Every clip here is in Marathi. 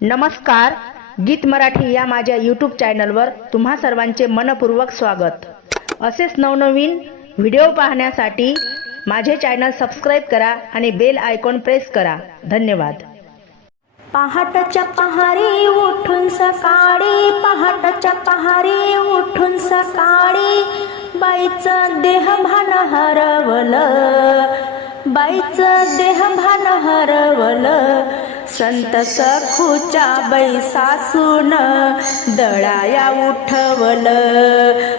नमस्कार गीत मराठी या माझ्या यूट्यूब चॅनलवर तुम्हा सर्वांचे मनपूर्वक स्वागत. असेच नवनवीन व्हिडिओ पाहण्यासाठी माझे चॅनल सबस्क्राईब करा आणि बेल आयकॉन प्रेस करा. धन्यवाद. पहाटच्या पहारी उठून सकाळी पहाटच्या पहारी उठून सकाळी बाईचं देह भान हरवलं बाईचं देह भान हरवलं संत सखूच्या बैसासून दळाया उठवल.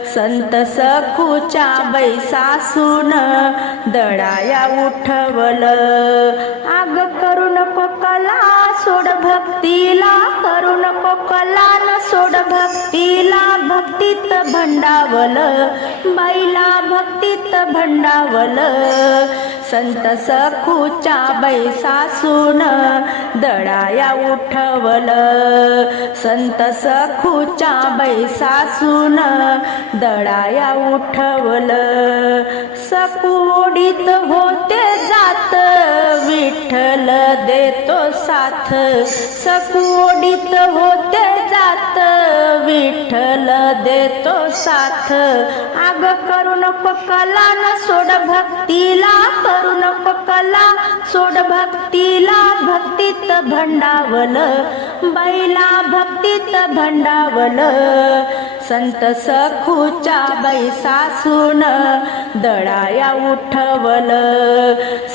संत सखूच्या बैसासून दळाया उठवल. आग करू नको कला सोड भक्तीला. करू नको कला न सोड भक्तीला. भक्तीत भंडावल. बैला भक्तीत भंडावल. संत सखूच्या बैसासून दडाया उठवलं. उठवल संत सखूच्या बैसासून दडाया उठवल. सकुडीत होते जात विठ्ठल देतो साथ. सकुडीत होते जात विठ्ठल देतो साथ। आग करू नको कला न सोड भक्तीला करू नको कला सोड भक्तीला भक्तीत भंडावल बैला भक्तीत भंडावल संत सखूच्या बाई सासून दळाया उठवल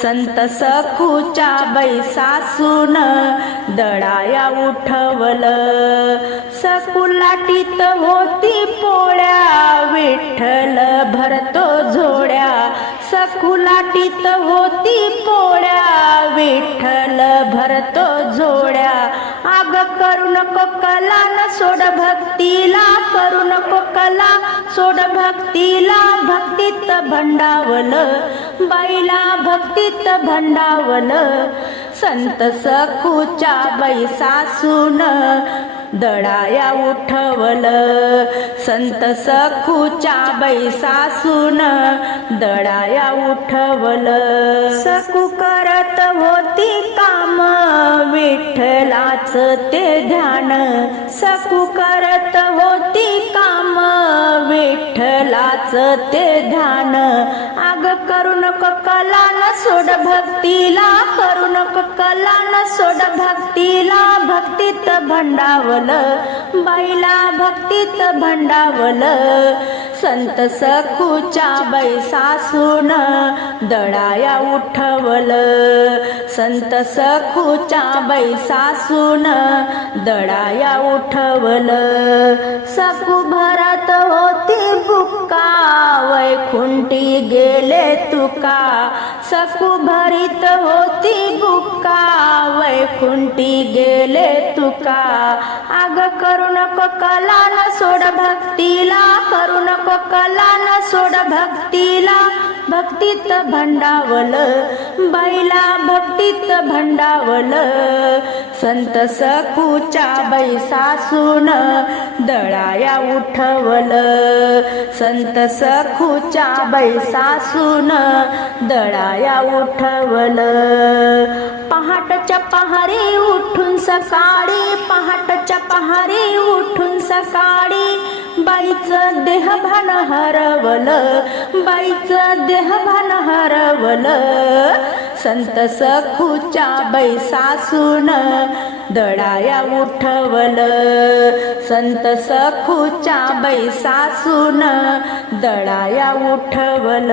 संत सखूच्या बाई सासून दळाया उठवल सकुलाटीत हो खुलाटीत होती पोळ्या विठ्ठल भरतो जोड्या. आग करू नको कला न सोड भक्तीला करू नको कला सोड भक्तीला. भक्तीत भंडावल बाईला भक्तीत भंडावल. संत सखूच्या बैसासून दडाया उठवल. संत सखूच्या बैसासून दडाया उठवलं. उठवल सकू करत होती काम विठ्ठलाच ते ध्यान. सकू करत होती काम विठ्ठलाच ते ध्यान. आग करू नको कला न सोड भक्तीला. करू नको कला न सोड भक्तीला. भक्तीत भंडावल. बाईला भक्तीत भंडावल. संत सखूच्या बाई सासून दळाया उठवल. संत सखूच्या बाई सासून दळाया उठवल. सकू भरत होती बुक्का वैकुंठी गेले तुका. सकू भरित होती बुक्का. वैकुंठी गेले तुका. आग करू नको कला न सोड भक्तीला. करू नको कला न सोड भक्तीला. भक्तीत भंडावल बैला भक्तीत भंडावल. संत सकूच्या बैसा सासून दळाया उठवल. संत सखूच्या बैसासून दळाया उठवल. पहाटच्या पहारी उठून सकाळी पहाटच्या पहारी उठून सकाळी बाईचं देह भान हरवल बाईचं देह भान हरवल. संत सखूच्या बैसासून दडाया उठवल. संत सखूच्या बैसासून दडाया उठवल.